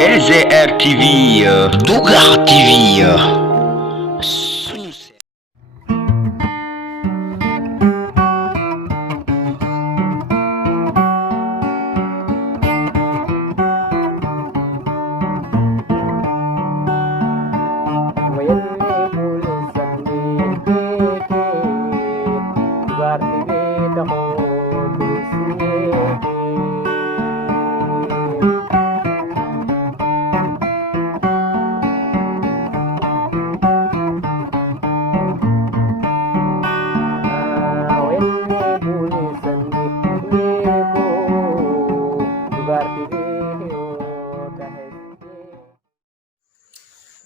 DZR TV, Dougar TV.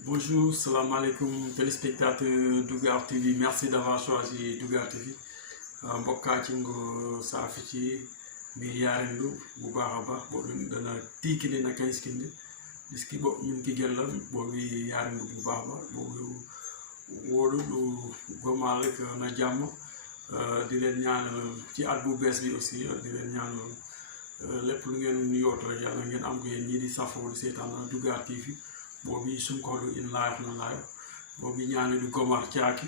Bonjour, salam alaikum téléspectateurs Dougar TV, merci d'avoir choisi Dougar TV. Mbokka ci ngo safiti mi yarendu bu baaxa baax bo dana tikile na kayskinde diski bo min ki gellam bo wi yarendu bu baax ba bo wodu du gomal rek na jamm di len ñaanal ci at bu bes bi aussi di len ñaanal lepp lu ngeen yott rek yalla ngeen am ko yeen ñi di safo di setan Dougar TV bobi sunkodu in live na live bobi ñaani du gomar ciaki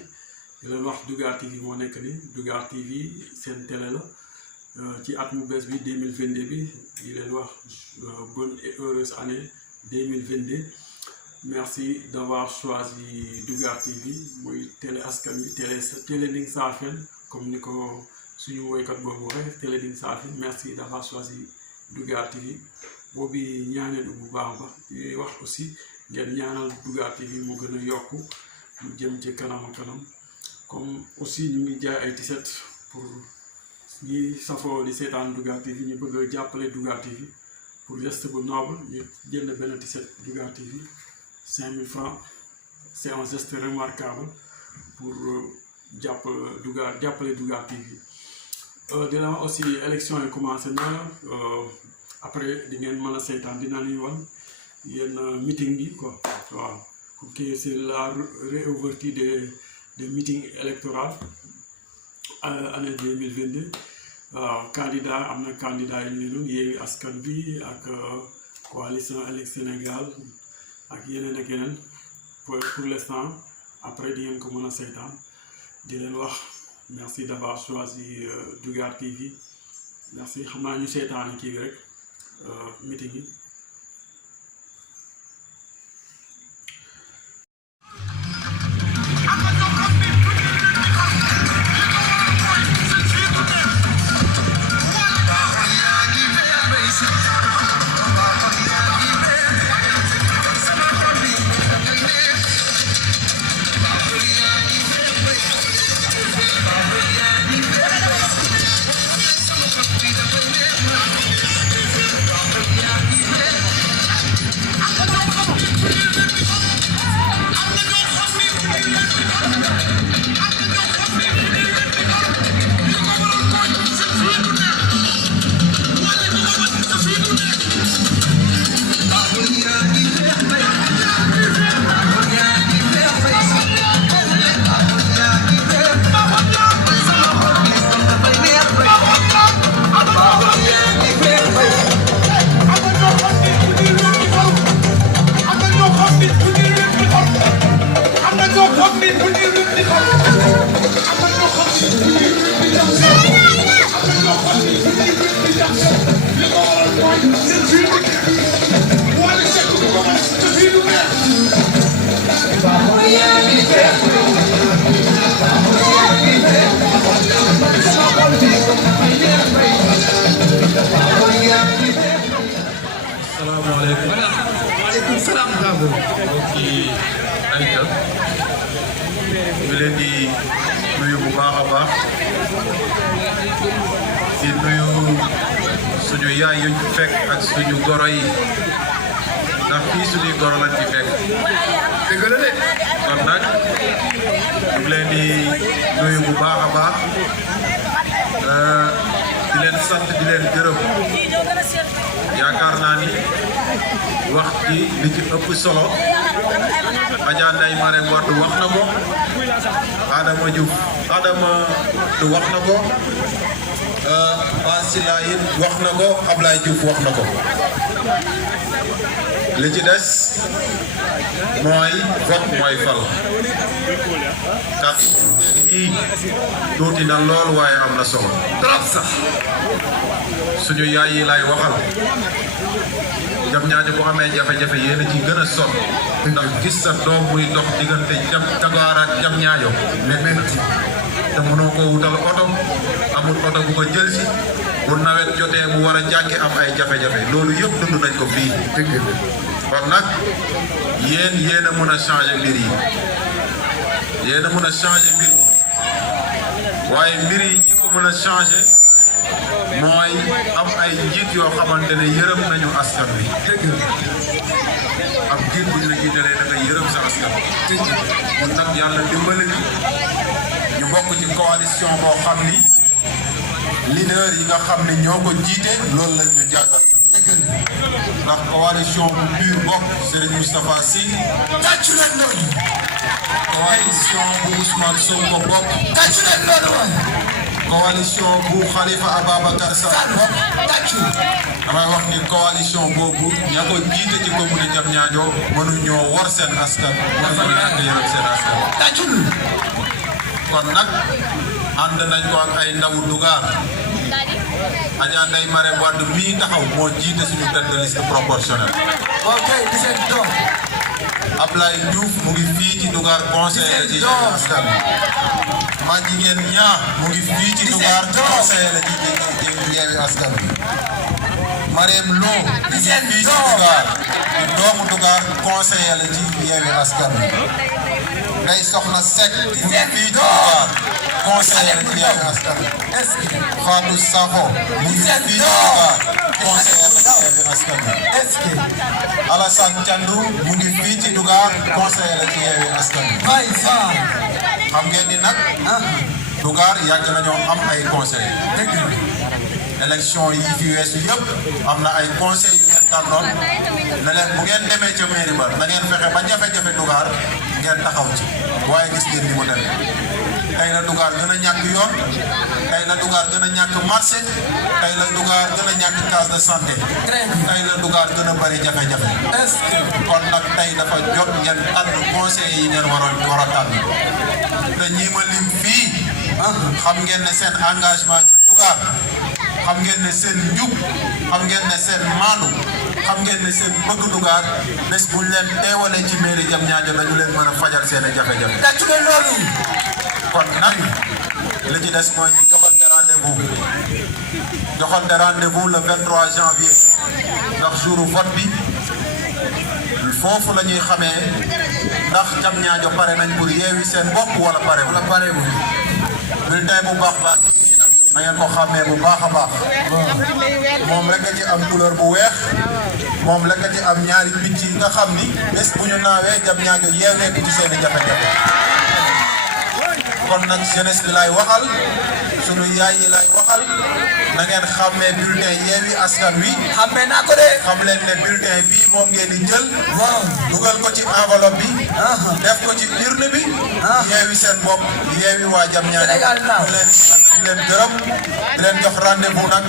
di leen wax Dougar TV moo nekk ni Dougar TV seen télé la ci at mu bees bi 2022 bi di leen wax bonne et heureuse année 2022 merci d'avoir choisi Dougar TV muy télé askan bi télé Ning Safen comme ni ko suñu woykat boobu waxee télé Ning Safen merci d'avoir choisi Dougar TV bobi ñaane du bu baax ba di wax aussi ngeen ñaanal Dougar TV mu gën a yokku mu jëm ci kanam comme aussi ñu ngi jaay ay t-shirt pour ñi safoo di seetaan Dougar TV ñu bëgg a jàppale Dougar TV pour geste bu noble ñu jënd benn t-shirt Dougar TV 5000 francs c'est un geste remarquable pour jàppale Dougar TV dina aussi élection yi commencé na après di ngeen mën a seetaan dina leen wan yenn meeting bi quoi waaw que c'est la réouverture des meetings électoraux année 2022 candidat amna candidat yi ñu Yewwi Askan Wi ak coalition Alex Sénégal ak yeneen ak yeneen pour l'instant après di ngeen ko mën a seetaan di leen wax merci d'avoir choisi Dougar TV merci xam naa ñu seetaan kii rek meeting yi. Waalaikum salam Gabo. Mbokki Aïda ñu leen di nuyu bu baax a baax di nuyu suñu yaay yuñ fi fekk ak suñu goro yi ndax fii suñuy goro lañ fi fekk dëgg la de kon nag ñu leen di nuyu bu baax a baax di leen sant di leen gërëm yaakaar naa ni wax ji li ci ëpp solo Adja Ndeye Marème Wade wax na ko Adama Diouf wax na ko Basila it wax na ko Ablaye Diouf wax na ko li ci des mooy vote mooy fal kat i tuuti na lool waaye am na solo trop sax suñu yaay yi lay waxal Diamniadio bu amee jafe-jafe yéen a ci gën a sonn ndax gis sa doom muy dox diggante Tagaar ak Diamniadio metti te mënoo ko wutal oto amul oto bu ko jël si bu nawet jotee mu war a jàngi am ay jafe-jafe loolu yëpp dund nañ ko fii kon nag yéen a mën a changer mbir yi yéen a mën a changer mbir yi waaye mbir yi ñi ko mën a changer mooy am ay njiit yoo xamante ne yërëm nañu askan wi ab njiit bu ñu la jiitalee da ngay yërëm sa askan kon nag yàlla dimbali ñu bokk ci coalition boo xam ni leader yi nga xam ne ñoo ko jiite loolu lañ ñu jàngal ndax coalition bu PUR bokk Serigne Moustapha Sy tàccu leen loolu coalition bu Ousmane Sonko bokk tàccu leen loolu coalition bu Khalifa Ababacar Sall bokk tàccu damay wax ni coalition boobu ña ko jiite ci commune Diamniadio mënuñoo war seen askan mënuñoo ñàkk yërëm seen askan tàccul kon nag ànd nañ ko ak ay ndawu Dugar Adja Ndeye Marème Wade mii taxaw moo jiite suñu tête de liste proportionnelle. ok di seen doom. Ablaye Diouf mu ngi fii ci Dugar conseiller ci askan wi. maa jigéen ñaa mu ngi fii ci Dugar conseiller ci Yewwi Askan Wi. Marème Lo di seen fii ci Dugar di doomu Dugar conseiller ci Yewwi Askan Wi. Ndeye Soxna Seck mu ngi fii ci Dugar conseiller ci Yewwi Askan Wi. Fatou Sakho mu ngi fii ci Dugar conseiller ci Yewwi Askan Wi. Alassane Thiandou mu ngi fii ci Dugar conseiller ci Yewwi Askan Wi. xam ngeen ni nag Dugar yàgg nañoo am ay conseillers élection yi fi weesu yëpp am na ay conseils yu ngeen tànnoon ne leen bu ngeen demee ca mairie ba na ngeen fexe ba jafe-jafe Dugar ngeen taxaw ci waaye gis ngeen ni mu demee tey la Dugar gën a ñàkk yoon tey la Dugar gën a ñàkk marché tey la Dugar gën a ñàkk case de santé tey la Dugar gën a bari jafe-jafe kon nag tey dafa jot ngeen tànn conseillers yi ngeen war a tànn te ñi ma lim fii xam ngeen ne seen engagement ci Dugar xam ngeen ne seen njub xam ngeen ne seen maandu xam ngeen ne seen bëgg Dugar bés bu ñu leen teewalee ci mairie Diamniadio dañu leen mën a fajal seen i jafe-jafe. tàccu leen loolu. kon nag li ci des mooy joxante rendez-vous le 23 janvier ndax jour vote bi foofu la ñuy xamee ndax Diamniadio pare nañ pour yeewi seen bopp wala pare wu. bulletin bu baax baax na ngeen ko xàmmee bu baax a baax moom rek a ci am couleur bu weex moom rek a ci am ñaari picc yi nga xam ni bés bu ñu naawee Diamniadio yeewee ci seen i jafe-jafe kon nag jeunesse bi laay waxal sunu yaay yi laay waxal na ngeen xàmmee bulletin Yewwi Askan Wi. xàmmee naa ko de. xam leen ne bulletin bii moom ngeen di jël. dugal ko ci enveloppe bi. def ko ci urne bi. yeewi seen bopp yeewi waa Diamniadio. di leen gërëm di leen jox rendez-vous nag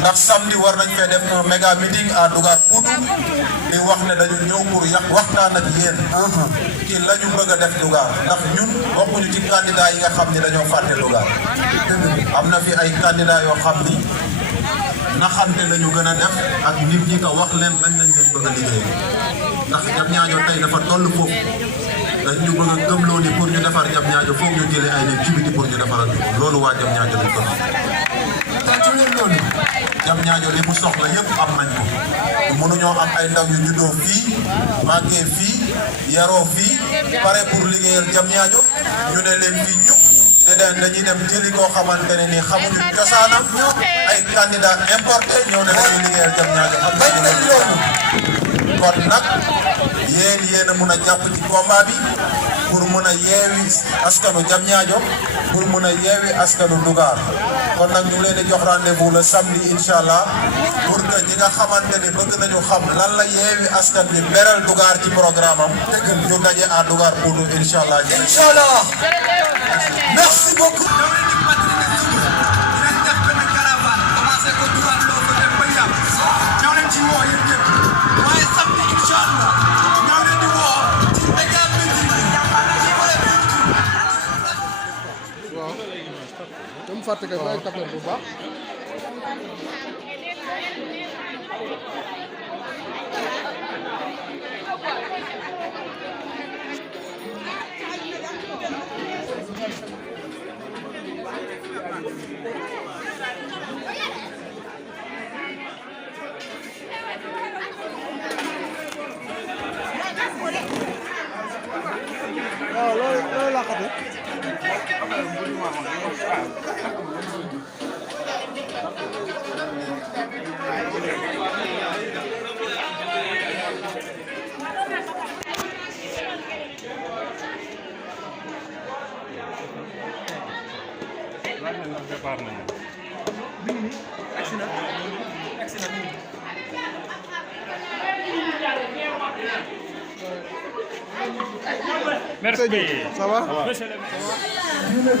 ndax samedi war nañ fee def un méga meeting à Dugar Poudou di wax ne dañu ñëw pour waxtaan ak yéen. ci la ñu bëgg a def Dugar ndax ñun bokkuñu ci candidat yi nga xam ni dañoo fàtte Dugar. am na fi ay candidat yoo xam ni naxante la ñu gën a def ak nit ñi ko wax leen lañ leen bëgg a liggéey ndax Diamniadio tey dafa toll foofu dañ ñu bëgg a gëmloo ni pour ñu defar Diamniadio foog ñu jëlee ay nit ci biti pour ñu defaral ñu loolu waa Diamniadio lañ ko xam. tàccu leen loolu. Diamniadio li mu soxla yëpp am nañ ko mënuñoo am ay ndaw yu juddoo fii màggee fii yaroo fii pare pour liggéeyal Diamniadio ñu ne leen fii ñu. te dañuy dem jëli koo xamante ne ni xamuñu cosaanam ay candidat importé ñëw ne dañuy liggéeyal Diamniadio xam nañ loolu kon nag yéen a mun a jàpp ci combat bi pour mun a yeewi askanu Diamniadio pour mun a yeewi askanu Dugar kon nag ñu leen di jox rendez-vous le samedi incha allah pour que ñi nga xamante ne bëgg nañu xam lan la yeewi askan bi beral Dugar ci programme am ñu daje à Dugar pour incha allah. incha allah. Merci beaucoup. Dinañ def benn caravane commencé ko Dugar loo ko dem ba yàpp ñoo leen ci woo yëpp fàtte kay bàyyi capteur bu baax. waaw loolu laqate. Merci. Ça va? Monsieur le maire.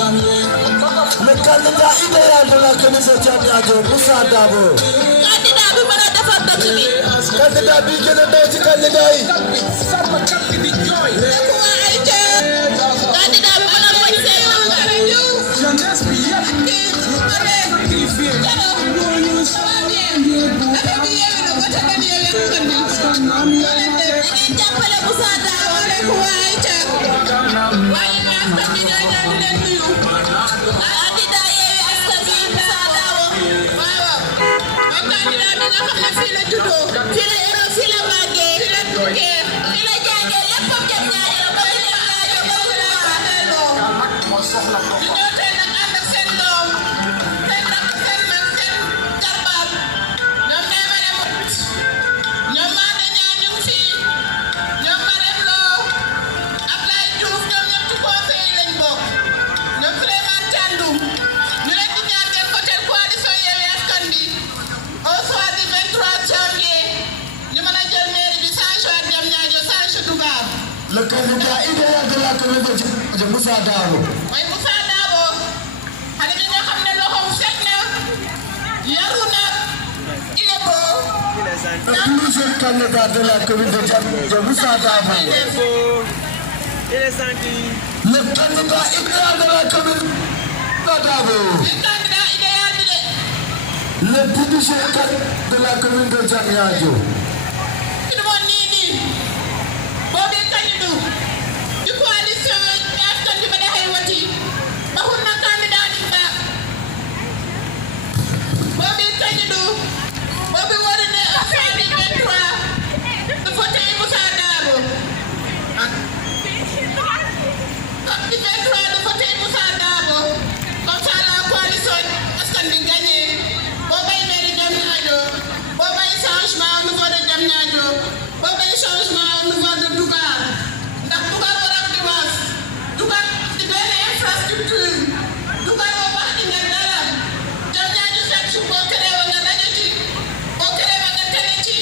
Le candidat idéal de la commission Diamniadio, Moussa Dabo. Candidat bi mën a defar dëkk bi. Candidat bi gën a doy ci candidat yi. Candidat bi mën a faj seen jeunesse bi yëpp. jàppale Moussa Dabo rek waaye ca waaye maa ngi leen di nuyu candidat Yewwi Askan Wi Moussa Dabo waaw mooy candidat bi nga xam ne fii la juddoo fii la yoroo fii la màggee fii la tukkee fii la jàngee léppam jëm ñaari la ba ñu ñaari ba ñu ñëw tey nag ànd ak seen doom seen rakk seen mag seen jarbaat ñoom nee ma ne ñoom maa ne ñaar ñu ngi fii ñoom Marème Lo Ablaye Diouf ñoom ñëpp ci conseil yi lañ bokk ñoom Souleymane Thiandoum ñu leen di ñaan ngeen voter coalition Yewwi Askan Wi au soir du 23 janvier ñu mën a jël mairie bi sans choix Diamniadio sans choix Dougar. Le candidat idéal de la commune de Moussa Dabo. mooy Moussa Dabo xale bi nga xam ne loxoom set na yaru na il est beau. Le plus jeune candidat de la commune de Moussa Dabo. Il est gentil. Le candidat idéal de la commune de Moussa Dabo. Le candidat idéal Le plus jeune candidat de la commune de Diamniadio. di coalition Askan Wi ma ne ay wati baxul na candidat di ba boobu kañidu boobu war ne affaire di 23 de voter Moussa Dabo ak di 23 de voter Moussa Dabo comme ça la coalition Askan Wi gagné boobay mairie Diamniadio boobay changement au niveau de Diamniadio boobay changement au niveau de Dougar ndax Dougar war di waas Dougar di benn infrastructure Dougar boo wax di nga dara Diamniadio chaque jour boo créé wa nga daje ci boo créé wa nga tene ci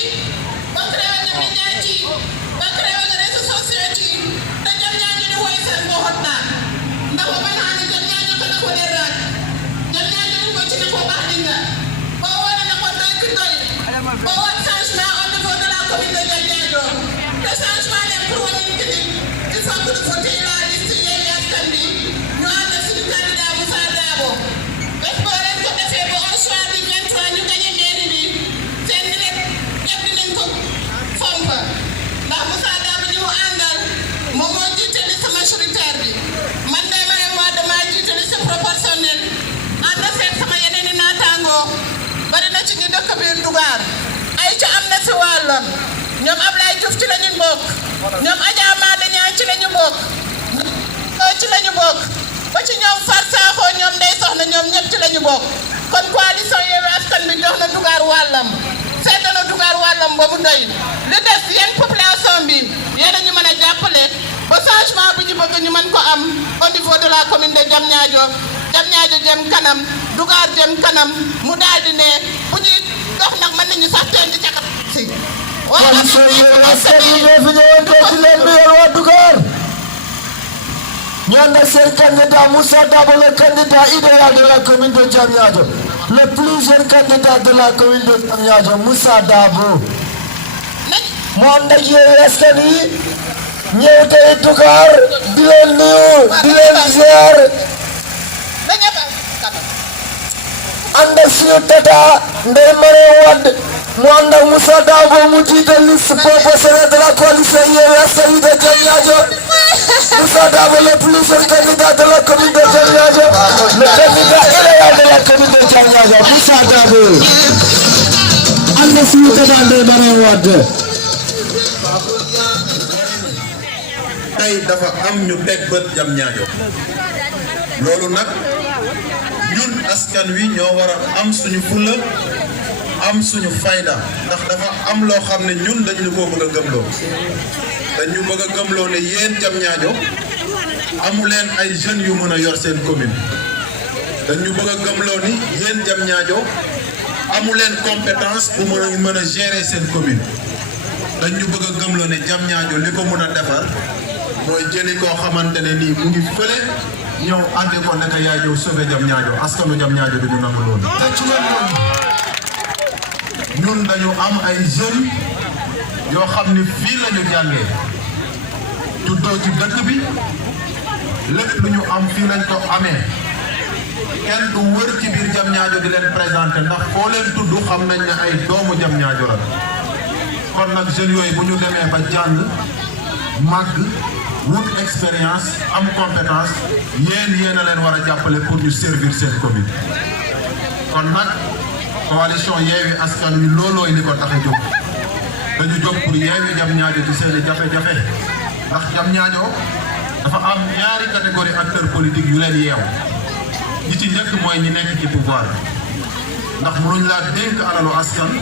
boo créé wa nga média ci boo créé wa voté la liste Yewwi Askan Wi ñu ànd ak suñu candidat Moussa Dabo bés boo leen ko defee ba au soir du 23 ñu gagné mairie bi seen lépp dinañ ko fomp ndax Moussa Dabo ñu mu àndal moom moo jiite liste majoritaire bi man day ma ne moi damaa jiite liste proportionnelle ànd ak sama yeneen i naataangoo bari na ci ñu dëkk biir Dougar ay ca am na si wàllam ñoom Ablaye Diouf ci la ñu bokk ñoom Adja Mada Niang ci la ñu bokk ci la ñu bokk ba ci ñoom Far Sakho ñoom Ndeye Soxna ñoom ñëpp ci la ñu bokk kon coalition Yewwi Askan Wi jox na Dougar wàllam seet na Dougar wàllam ba mu doy li des yéen population bi yéen a ñu mën a jàppale ba changement bu ñu bëgg ñu mën ko am au niveau de la commune de Diamniadio jëm kanam Dougar jëm kanam mu daal di ne bu ñuy dox nag mën nañu sax teen di cakap si coalition Yewwi Askan Wi ñoo fi ñëwoon di leen nuyal waa Dougar ñu ànd ak seen candidat Moussa Dabo, le candidat idéal de la commune de Diamniadio, le plus jeune candidat de la commune de Diamniadio, Moussa Dabo. mu ànd ak Yewwi Askan Wi ñëw tey Dougar di leen nuyu di leen ziar ànd ak suñu tata Ndeye Marième Wade mu ànd ak Moussa Dabo mu jiite liste proportionnelle de la coalition Yewwi Askan Wi de Diamniadio. Moussa Dabo, le plus jeune candidat de la commune de Diamniadio, le candidat idéal de la commune de Diamniadio, Moussa Dabo. ànd ak suñu tata Ndeye Marième Wade. tey dafa am ñu teg bët Diamniadio loolu nag ñun askan wi ñoo war a am suñu fulla am suñu fayda ndax dafa am loo xam ne ñun dañu ko bëgg a gëmloo dañu bëgg a gëmloo ne yéen Diamniadio amu leen ay jeunes yu mën a yor seen commune dañu bëgg a gëmloo ni yéen Diamniadio amu leen compétence bu mën a gérer seen commune dañu bëgg a gëmloo ne Diamniadio li ko mën a defar mooy jëli koo xamante ne nii mu ngi fële ñëw ànde ko nekk yaa ñëw sauver Diamniadio askanu Diamniadio bi ñu nangu loolu ñun dañu am ay jeunes yoo xam ni fii la ñu jàngee tuddoo ci dëkk bi lépp lu ñu am fii lañ ko amee kenn du wër ci biir Diamniadio di leen présenté ndax foo leen tudd xam nañ ne ay doomu Diamniadio la kon nag jeunes yooyu bu ñu demee ba jàng màgg wut expérience am compétence yéen a leen war a jàppale pour ñu servir seen commune kon nag coalition Yewwi Askan Wi loolooy li ko tax a jóg dañu jóg pour Yewwi Diamniadio ci seen i jafe-jafe ndax Diamniadio dafa am ñaari catégorie acteurs politiques yu leen yeew ñi ci njëkk mooy ñi nekk ci pouvoir ndax mënuñ laa dénk alalu askan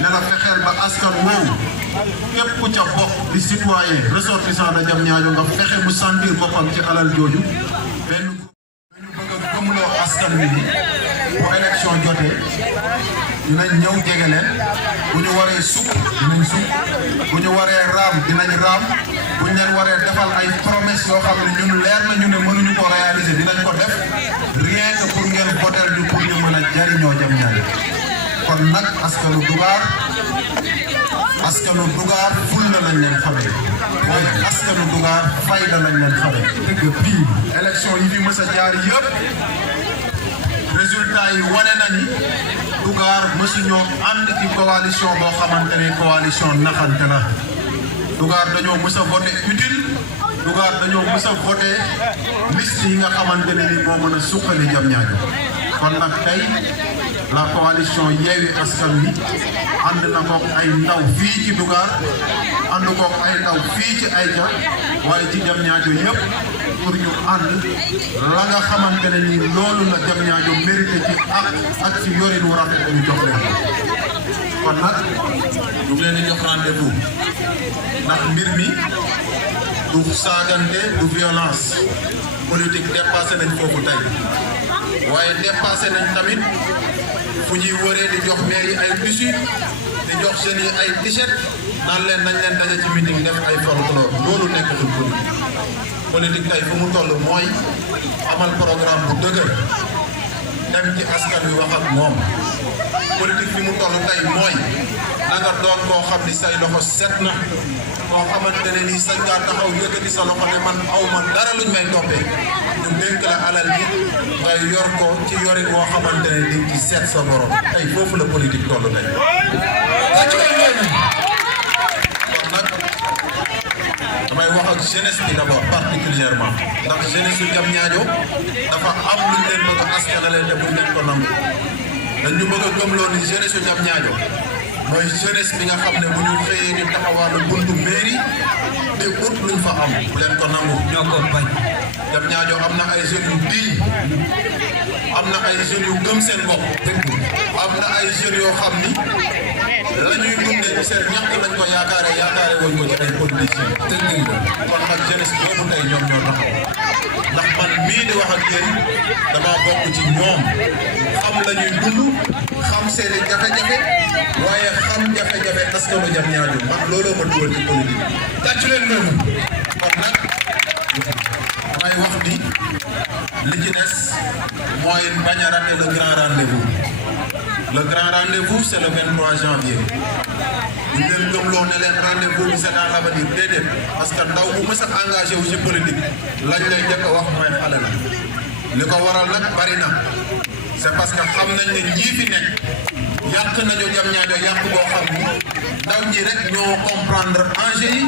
ne la fexeel ba askan woowu képp ku ca bokk di citoyen ressortissant de Diamniadio nga fexe mu sentir boppam ci alal jooju benn dañu bëgg a gëmloo askan wi ni bu élection jotee dinañ ñëw jege leen bu ñu waree sukk dinañ sukk bu ñu waree raam dinañ raam bu ñu leen waree defal ay promesses yoo xam ne ñun leer na ñu ne mënuñu ko réaliser dinañ ko def rien que pour ngeen voter ñu pour ñu mën a jariñoo Diamniadio kon nag askanu Dougar fulla lañ leen xamee waaye askanu Dougar fayda lañ leen xamee dëgg bii élection yi fi mës a jaar yëpp résultat yi wane na ni Dougar mësuñoo ànd ci coalition boo xamante ne coalition naxante la Dougar dañoo mës a voté utile Dougar dañoo mës a voté liste yi nga xamante ne ni moo mën a suqali Diamniadio kon nag tey la coalition Yewwi Askan Wi ànd na kook ay ndaw fii ci Dougar ànd kook ay ndaw fii ci Aïdia waaye ci Diamniadio yëpp pour ñu ànd la nga xamante ne ni loolu la Diamniadio mérité ci ak ci yorin wu rafet ñu jox leen kon nag ñu ngi leen di jox rendez-vous ndax mbir mi du saagante du violence politique dépassé nañ foofu tey waaye dépassé nañ tamit fu ñuy wëree di jox maire yi ay tissu di jox jeunes yi ay t-shirt naan leen nañ leen daje ci meeting def ay folklore loolu nekkatul politique tey fu mu toll mooy amal programme bu dëgër dem ci askan wi wax ak moom politique fi mu toll tey mooy na nga doon koo xam ni say loxo set na koo xamante ne nii sañ ngaa taxaw yëkkati sa loxo ne man aw ma dara luñ may toppee ñu dénk la alal ji ngay yor ko ci yorin woo xamante ne di ci seet sa borom tey foofu la politique toll tey. kon nag damay wax ak jeunesse bi d'abord particulièrement ndax jeunesse su Diamniadio dafa am luñ leen bëgg a askanale te buñ leen ko nangu dañu bëgg a gëmloo ni jeunesse su Diamniadio mooy jeunesse bi nga xam ne bu ñu xëyee di taxawaalu buntu mairie di ut luñ fa am bu leen ko nangu ñoo ko bañ. Diamniadio am na ay jeunes yu digne am na ay jeunes yu gëm seen bopp am na ay jeunes yoo xam ni la ñuy dundee ci seen ñàkk lañ ko yaakaare woon ko ci ay politiciens dëgg kon nag jeunesse boobu tey ñoom ñoo taxaw ndax man mii di wax ak yéen dama bokk ci ñoom xam la ñuy dund xam seeni jafe-jafe waaye xam jafe-jafe askanu Diamniadio man looloo ma dugal ci politique tàccu leen noonu kon nag damay wax ni li ci des mooy bañ a rater le grand rendez-vous. Le grand rendez-vous, c'est le 23 janvier. Nous devons donner le rendez-vous, c'est dans l'avenir. Parce que nous sommes engagés aussi politique. Là, nous avons dit que c'est parce que nous savons que nous avons ndaw ñi rek ñoo comprendre enjeu yi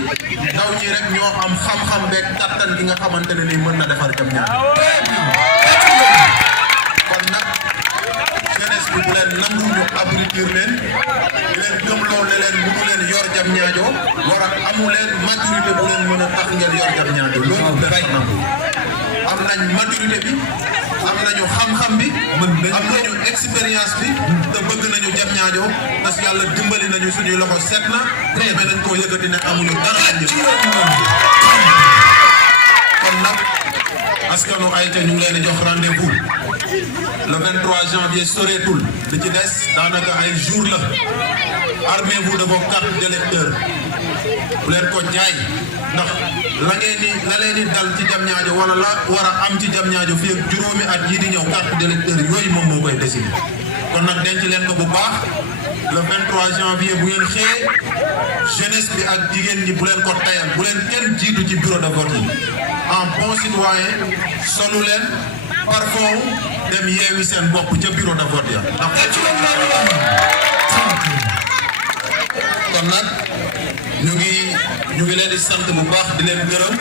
ndaw ñi rek ñoo am xam-xam beeg kattan gi nga xamante ne nii mën na defar Diamniadio kon nag jeunesse bi bu leen nangu ñu abrutir leen di leen gëmloo ne leen mënu leen yor Diamniadio war a amu leen maturité bu leen mën a tax ngeen yor Diamniadio loolu dafay nangu am nañ maturité bi am nañu xam-xam bi am nañu expérience bi te bëgg nañu Diamniadio parce que yàlla dimbali nañu suñuy loxo set na mais nañ koo yëkkati ne amuñu dara lañu kon nag askanu Ayte ñu ngi leen di jox rendez-vous le 23 janvier soreetul li ci des daanaka ay jour la armez-vous de vos cartes d'électeurs bu leen ko jaay ndax la leen di dal ci Diamniadio wala la war a am ci Diamniadio fii ak juróomi at yii di ñëw carte d'électeur yooyu moom moo koy décider kon nag denc leen ko bu baax le 23 janvier bu ngeen xëyee jeunesse bi ak jigéen ñi bu leen ko tayal bu leen kenn jiitu ci bureau de vote yi en bon citoyen solu leen parfum dem yeewi seen bopp ca bureau de vote ya ndax kon nag ñu ngi leen di sant bu baax di leen gërëm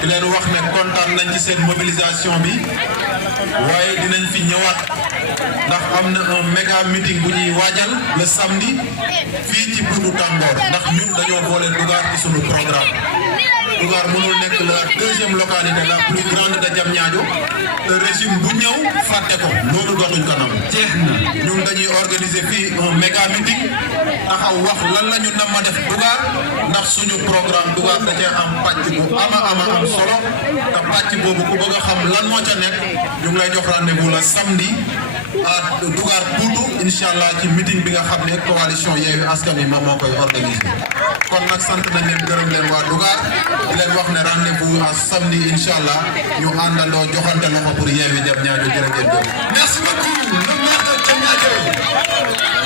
di leen wax ne kontaan nañ ci seen mobilisation bi waaye dinañ fi ñëwaat ndax am na un méga meeting bu ñuy waajal le samedi fii ci Poundou Tambor ndax ñun dañoo boole Dougar ci sunu programme Dougar mënul nekk la deuxième localité la plus grande de Diamniadio te régime bu ñëw fàtte ko loolu dootuñ ko nam jeex na ñun dañuy organiser fii un méga meeting taxaw wax lan la ñu nam ma def Dougar ndax suñu programme Dougar da cee am pàcc bu ama am solo te pàcc boobu ku bëgg a xam lan moo ca nekk ñu ngi lay jox rendez-vous la samedi à Dougar Poundou inshallah ci meeting bi nga xam ne coalition Yewwi Askan Wi moom moo koy organiser kon nag sant nañ leen gërëm leen waa Dougar di leen wax ne rendez-vous à samedi inshallah ñu àndandoo joxante loxo pour Yewwi Diamniadio jërë ngeen jëf. Merci beaucoup le maire de Diamniadio.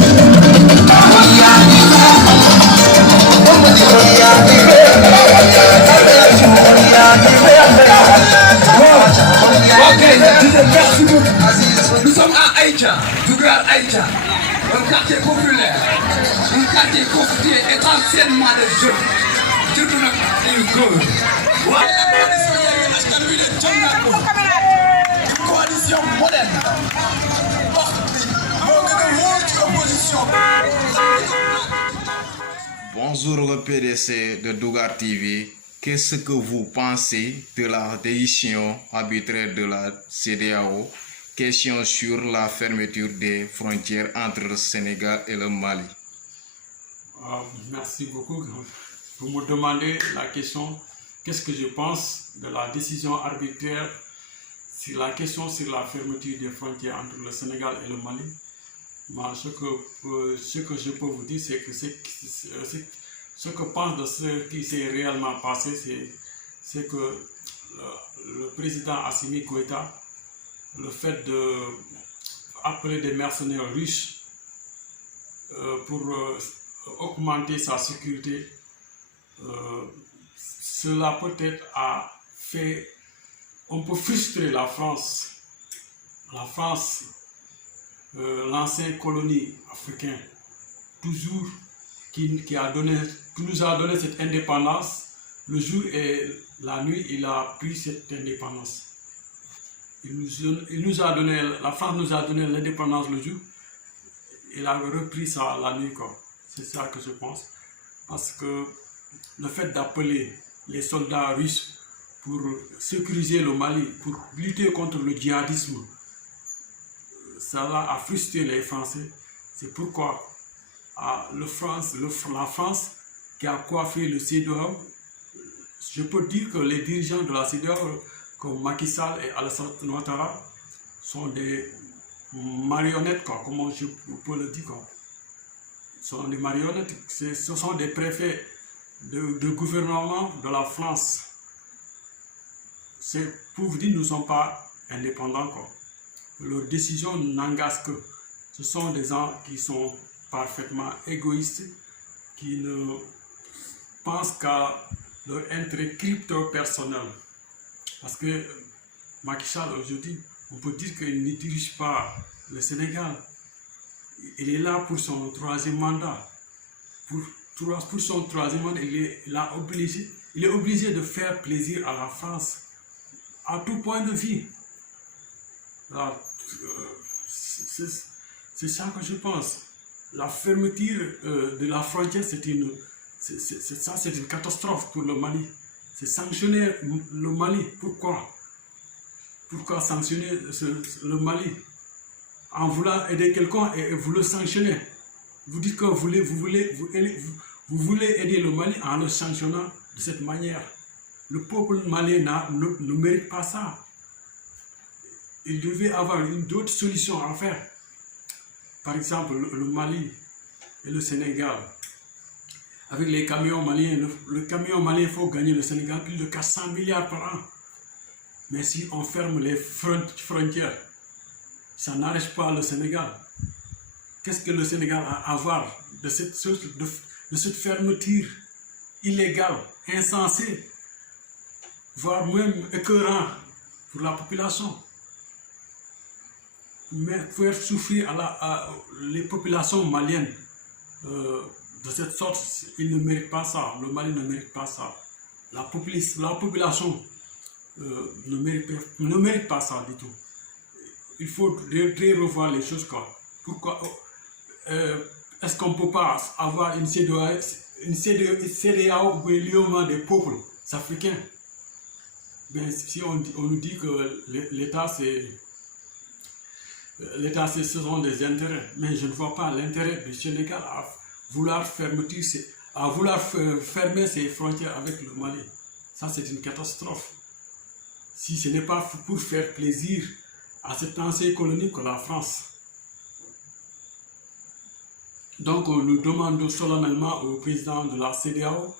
Thank you. Aïcha, Dougar Aïcha, un quartier populaire, un quartier constitué essentiellement de jeunes, surtout une cause. Une coalition moderne. Bonjour le PDC de Dougar TV. Qu'est-ce que vous pensez de la décision arbitraire de la CEDEAO? Question sur la fermeture des frontières entre le Sénégal et le Mali. Merci beaucoup. Vous me demandez la question, qu'est-ce que je pense de la décision arbitraire sur la question sur la fermeture des frontières entre le Sénégal et le Mali? Moi, ce que je peux vous dire, c'est que ce que pense de ce qui s'est réellement passé, c'est que le président Assimi Goïta, le fait d'appeler des mercenaires russes pour augmenter sa sécurité, cela peut-être a fait un peu frustrer la France. La France, l'ancienne colonie africaine, toujours qui nous a donné cette indépendance, le jour et la nuit, il a pris cette indépendance. La France nous a donné l'indépendance le jour, il a repris ça la nuit. C'est ça que je pense. Parce que le fait d'appeler les soldats russes pour sécuriser le Mali, pour lutter contre le djihadisme, ça a frustré les Français. C'est pourquoi la France qui a coiffé le CEDEAO, je peux dire que les dirigeants de la CEDEAO, comme Macky Sall et Alassane Ouattara, sont des marionnettes, comment je peux le dire. Ce sont des marionnettes, ce sont des préfets de gouvernement de la France. C'est pour vous dire, nous ne sommes pas indépendants. Leurs décisions n'engagent que. Ce sont des gens qui sont parfaitement égoïstes, qui ne pensent qu'à leur intérêt crypto-personnel. Parce que Macky Sall, aujourd'hui, on peut dire qu'il ne dirige pas le Sénégal. Il est là pour son troisième mandat. Pour son troisième mandat, il est obligé de faire plaisir à la France, à tout point de vue. C'est ça que je pense. La fermeture de la frontière, c'est une catastrophe pour le Mali. C'est sanctionner le Mali. Pourquoi? Pourquoi sanctionner le Mali? En voulant aider quelqu'un et vous le sanctionnez. Vous dites que vous voulez aider le Mali en le sanctionnant de cette manière. Le peuple malien ne mérite pas ça. Il devait avoir d'autres solutions à faire. Par exemple, le Mali et le Sénégal. Avec les camions maliens, le camion malien, il faut gagner le Sénégal plus de 400 milliards par an. Mais si on ferme les frontières, ça n'arrête pas le Sénégal. Qu'est-ce que le Sénégal a à voir de cette fermeture illégale, insensée, voire même écœurant pour la population? Mais faire souffrir les populations maliennes de cette sorte, ils ne méritent pas ça. Le Mali ne mérite pas ça. La population ne mérite pas ça du tout. Il faut revoir les choses. Pourquoi est-ce qu'on ne peut pas avoir une CEDEAO ou un lieuement des peuples africains? Ben, si on nous dit que l'État, ce sont des intérêts, mais je ne vois pas l'intérêt du Sénégal à vouloir fermer ses frontières avec le Mali. Ça, c'est une catastrophe. Si ce n'est pas pour faire plaisir à cette ancienne colonie que la France. Donc, nous demandons solennellement au président de la CEDEAO,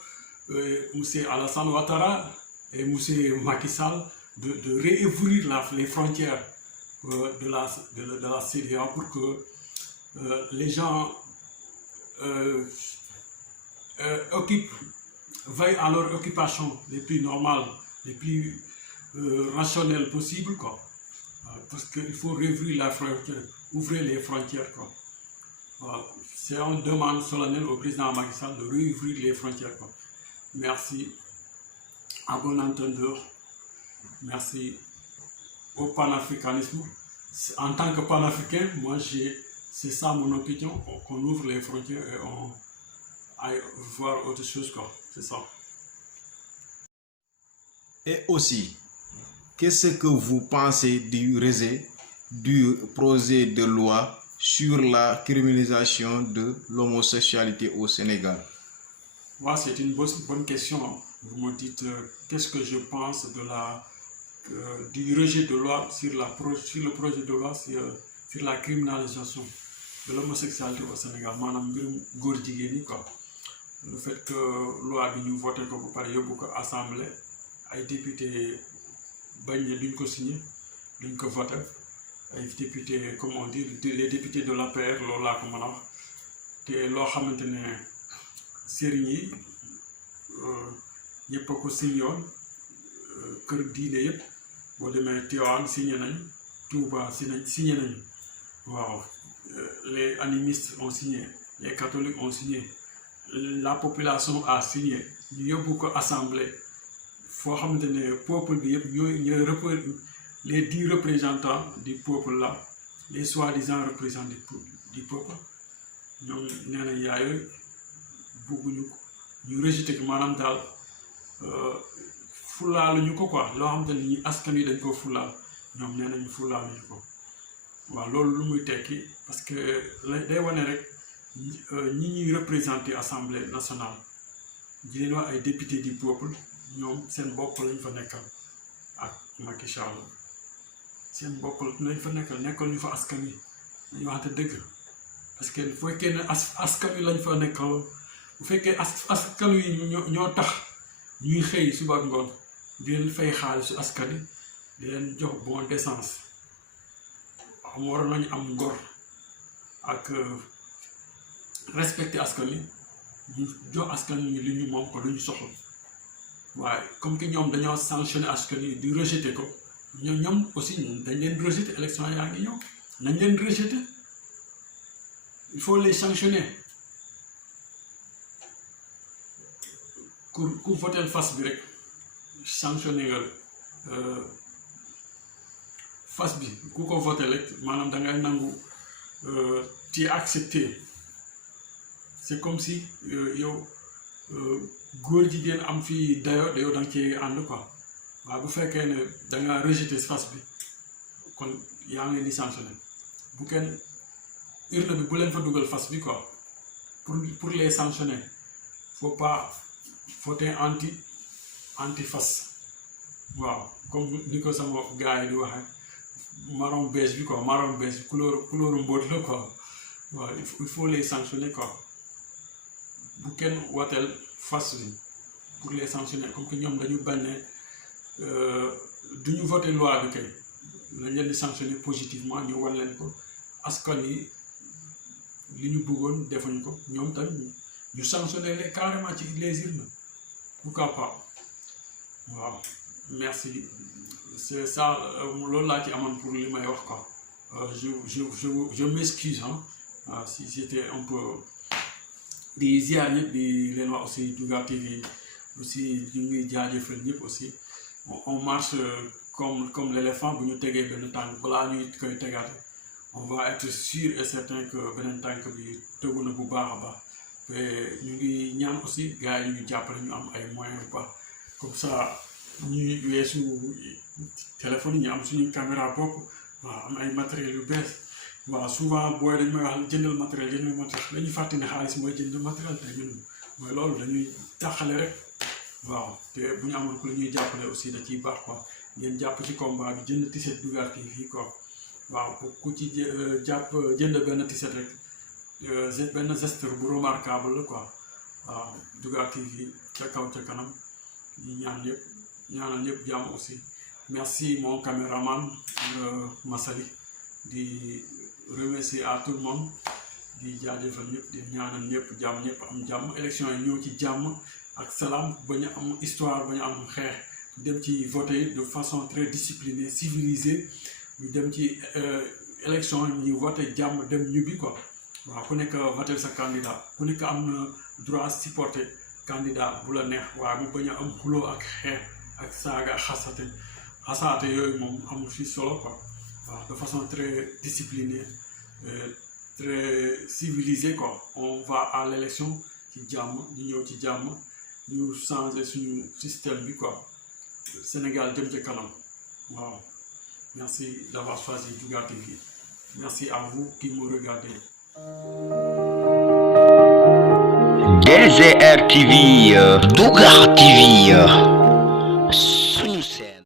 M. Alassane Ouattara et M. Macky Sall, de réouvrir les frontières de la CEDEAO pour que les gens veillent à leur occupation les plus normales, les plus rationnelles possibles. parce qu'il faut réouvrir la frontière, ouvrir les frontières quoi. Voilà. C'est une demande solennelle au président Macky Sall de réouvrir les frontières quoi. Merci à bon entendeur, merci au panafricanisme. En tant que panafricain, moi c'est ça mon opinion, qu'on ouvre les frontières et on aille voir autre chose quoi, c'est ça. Et aussi, qu'est-ce que vous pensez du projet de loi sur la criminalisation de l'homosexualité au Sénégal? Ouais, c'est une bonne question. Vous me dites qu'est-ce que je pense du rejet de loi sur le projet de loi sur la criminalisation de l'homosexualité au Sénégal. Maanaam mbirum góor jigéen ñi quoi. Le fait que loi bi ñu voté ko ba pare yóbbu ko assemblée ay député bañ ne duñ ko signé duñ ko voté ay député comme on dit les députés de l'APR loolu laa ko mën a wax te loo xamante ne sëriñ yi ñëpp a ko signé woon kër diine yëpp boo demee Tivaouane signé nañ Touba signé nañu waaw les animistes ont signé les catholiques ont signé la population a signé ñu yóbbu ko assemblée foo xamante ne peuple bi yëpp ñooy les 10 représentants du peuple là les soi-disant représentants du peuple ñoom nee na yaayu bugguñu ko ñu rejeté ko maanaam daal fulaaluñu ko quoi loo xamante ne ñi askan wi dañ ko fulaal ñoom nee nañu fulaaluñu ko waaw loolu lu muy tekki parce que day wane rek ñi ñuy représenté assemblée nationale di leen wax ay député du peuple ñoom seen bopp lañ fa nekkal ak Macky Sall seen bopp lañ fa nekkal ñu fa askan wi dañu waxante dëgg parce que bu fekkee ne askan wi lañ fa nekkal bu fekkee askan wi ñoo tax ñuy xëy suba ak ngoon di leen fay xaalisu askan wi di leen jox bon d'essence waroon nañu am ngor ak respecter askan wi ñu jox askan wi li ñu moom ko lu ñu soxla waaye comme que ñoom dañoo sanctionné askan wi di rejeté ko ñoom aussi dañ leen rejeté élection yaa ngi ñëw nañ leen rejeté il faut les sanctionner ku votel fas bi rek sanctionné nga fas bi ku ko voté rek maanaam da ngay nangu ci accepté c'est comme si yow góor jigéen am fii dayo da nga cee ànd quoi waaye bu fekkee ne da nga rejeté fas bi kon yaa ngi leen di sanctionné bu kenn urne bi bu leen fa dugal fas bi quoi pour les sanctionner faut pas voter anti fas waaw comme ni ko sama gars yi di waxee marron beige bi quoi marron beige couleur mbóot la quoi waaw il faut les sanctionner quoi bu kenn wateel fas bi pour les sanctionner comme que ñoom dañu bañ ne duñu voter loi bi kay lañ leen di sanctionner positivement ñu wan leen ko askan yi li ñu bëggoon defuñ ko ñoom tamit ñu sanctionner les carrément ci les urnes pourquoi pas waaw merci c'est ça loolu laa ci amoon pour li may wax quoi je m'excuse si c'était un peu di ziar ñëpp di leen wax aussi Dougar TV aussi ñu ngi jaajëfal ñëpp aussi on marche comme l'éléphant bu ñu tegee benn tànk balaa ñuy koy tegaat on va être sûr et certain que beneen tànk bi tegu na bu baax a baax te ñu ngi ñaan aussi gars yi ñu jàppale ñu am ay moyens bu baax comme ça ñuy weesu téléphone yi ñu am suñu caméra bopp waaw am ay matériels yu bees waaw souvent booy dañ may wax jëndal matériel dañuy fàtte ne xaalis mooy jënd matériel te ñun mooy loolu dañuy taxale rek waaw te bu ñu amoon ku la ñuy jàppale aussi da ciy baax quoi ngeen jàpp ci combat bi jënd t-shirt Dougar TV fii quoi waaw ku ci jënd benn t-shirt rek benn geste bu remarquable la quoi waaw Dougar TV ca kaw ca kanam ñu ñaanal ñëpp jàmm aussi merci mon caméraman Massali di remercier à tout le monde di jaajëfal ñëpp di ñaanal ñëpp jàmm ñëpp am jàmm élection yi ñëw ci jàmm ak salaam bañ a am histoire bañ a am xeex dem ci voter de façon très disciplinée civilisée ñu dem ci élection ñu voté jàmm dem ñibbi quoi waaw ku nekk voté sa candidat ku nekk am na droit supporter candidat bu la neex waaye mu bañ a am xuloo ak xeex ak saaga xasaate yooyu moom amul fi solo quoi waaw de façon très disciplinée très civilisée quoi on va à l'élection ci jàmm ñu ñëw ci jàmm ñu changer suñu système bi quoi Sénégal jëm ca kanam waaw merci d'avoir choisi Dougar TV merci à vous qui me regardez. DZR TV, Dougar TV, suñu seen